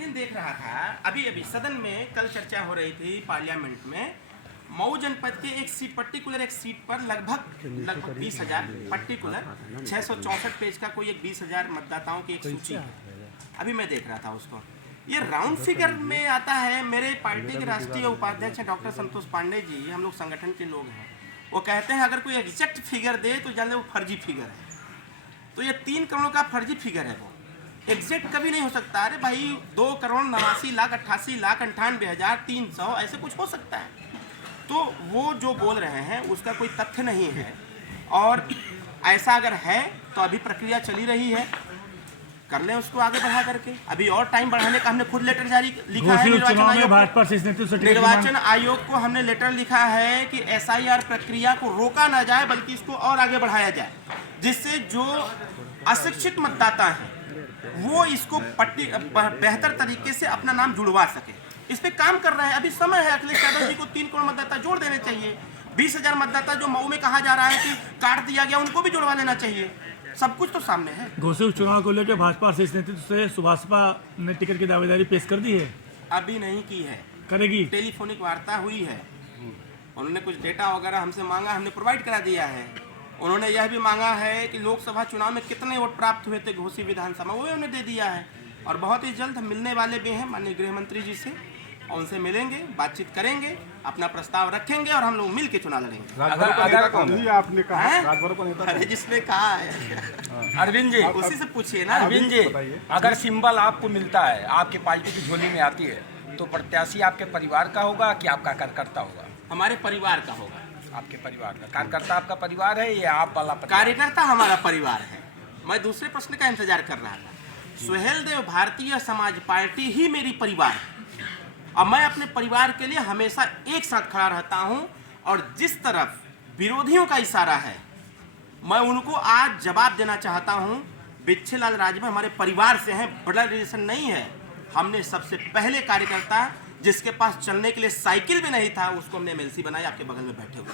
दिन देख रहा था, अभी सदन में कल चर्चा हो रही थी पार्लियामेंट में, मऊ जनपद के एक सीट पर लगभग 20,000 पर्टिकुलर 664 पेज का कोई एक 20,000 मतदाताओं की एक सूची है। अभी मैं देख रहा था उसको, ये राउंड फिगर में आता है। मेरे पार्टी के राष्ट्रीय उपाध्यक्ष हैं डॉक्टर संतोष पांडे जी, हम लोग संगठन के लोग हैं, वो कहते हैं अगर कोई एग्जैक्ट फिगर दे तो जान ले वो फर्जी फिगर है। तो ये 3 करोड़ का फर्जी फिगर है, वो एग्जैक्ट कभी नहीं हो सकता। अरे भाई 2,89,88,98,300 ऐसे कुछ हो सकता है। तो वो जो बोल रहे हैं उसका कोई तथ्य नहीं है, और ऐसा अगर है तो अभी प्रक्रिया चली रही है, कर लें उसको आगे बढ़ा करके। अभी और टाइम बढ़ाने का हमने खुद लेटर जारी लिखा है निर्वाचन आयोग को हमने लेटर लिखा है कि SIR प्रक्रिया को रोका ना जाए बल्कि इसको और आगे बढ़ाया जाए, जिससे जो अशिक्षित मतदाता हैं वो इसको बेहतर तरीके से अपना नाम जुड़वा सके। इस पे काम कर रहे हैं, अभी समय है। अखिलेश यादव जी को 3 करोड़ मतदाता जोड़ देने चाहिए। 20,000 मतदाता जो मऊ में कहा जा रहा है कि काट दिया गया, उनको भी जुड़वा लेना चाहिए। सब कुछ तो सामने है। घोषित उपचुनाव को लेकर भाजपा शीर्ष नेतृत्व से सुभाषपा ने टिकट की दावेदारी पेश कर दी है? अभी नहीं की है, करेगी। टेलीफोनिक वार्ता हुई है, उन्होंने कुछ डेटा वगैरह हमसे मांगा, हमने प्रोवाइड करा दिया है। उन्होंने यह भी मांगा है कि लोकसभा चुनाव में कितने वोट प्राप्त हुए थे घोषित विधानसभा, वो उन्हें दे दिया है। और बहुत ही जल्द हम मिलने वाले भी हैं माननीय गृह मंत्री जी से, और उनसे मिलेंगे, बातचीत करेंगे, अपना प्रस्ताव रखेंगे और हम लोग मिल के चुनाव लड़ेंगे। आपने कहा अरे जिसने कहा है अरविंद जी, उसी से पूछिए ना। अरविंद जी, अगर सिंबल आपको मिलता है, आपकी पार्टी की झोली में आती है, तो प्रत्याशी आपके परिवार का होगा कि आपका कार्यकर्ता होगा? हमारे परिवार का होगा। आपके परिवार का कार्यकर्ता आपका परिवार है या आप वाला कार्यकर्ता हमारा परिवार है। मैं दूसरे प्रश्न का इंतजार कर रहा था। सुहेल देव भारतीय समाज पार्टी ही मेरी परिवार है, और मैं अपने परिवार के लिए हमेशा एक साथ खड़ा रहता हूं। और जिस तरफ विरोधियों का इशारा है, मैं उनको आज जवाब देना चाहता हूं। बिच्छेलाल राजभर हमारे परिवार से हैं, ब्लड रिलेशन नहीं है। हमने सबसे पहले कार्यकर्ता जिसके पास चलने के लिए साइकिल भी नहीं था, उसको हमने MLC बनाया, आपके बगल में बैठे हुए।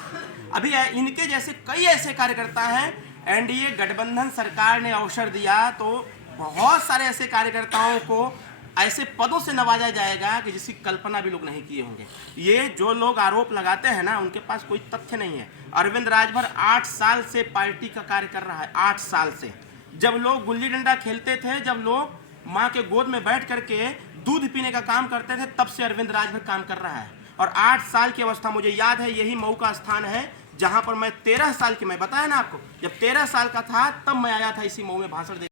अभी इनके जैसे कई ऐसे कार्यकर्ता हैं। NDA गठबंधन सरकार ने अवसर दिया तो बहुत सारे ऐसे कार्यकर्ताओं को ऐसे पदों से नवाजा जाएगा कि जिसकी कल्पना भी लोग नहीं किए होंगे। ये जो लोग आरोप लगाते हैं ना, उनके पास कोई तथ्य नहीं है। अरविंद राजभर 8 साल से पार्टी का कार्य कर रहा है, 8 साल से। जब लोग गुल्ली डंडा खेलते थे, जब लोग माँ के गोद में बैठ करके दूध पीने का काम करते थे, तब से अरविंद राजभर काम कर रहा है। और 8 साल की अवस्था मुझे याद है, यही मऊ का स्थान है जहां पर मैं 13 साल की, मैं बताया ना आपको, जब 13 साल का था तब मैं आया था इसी मऊ में भाषण दे।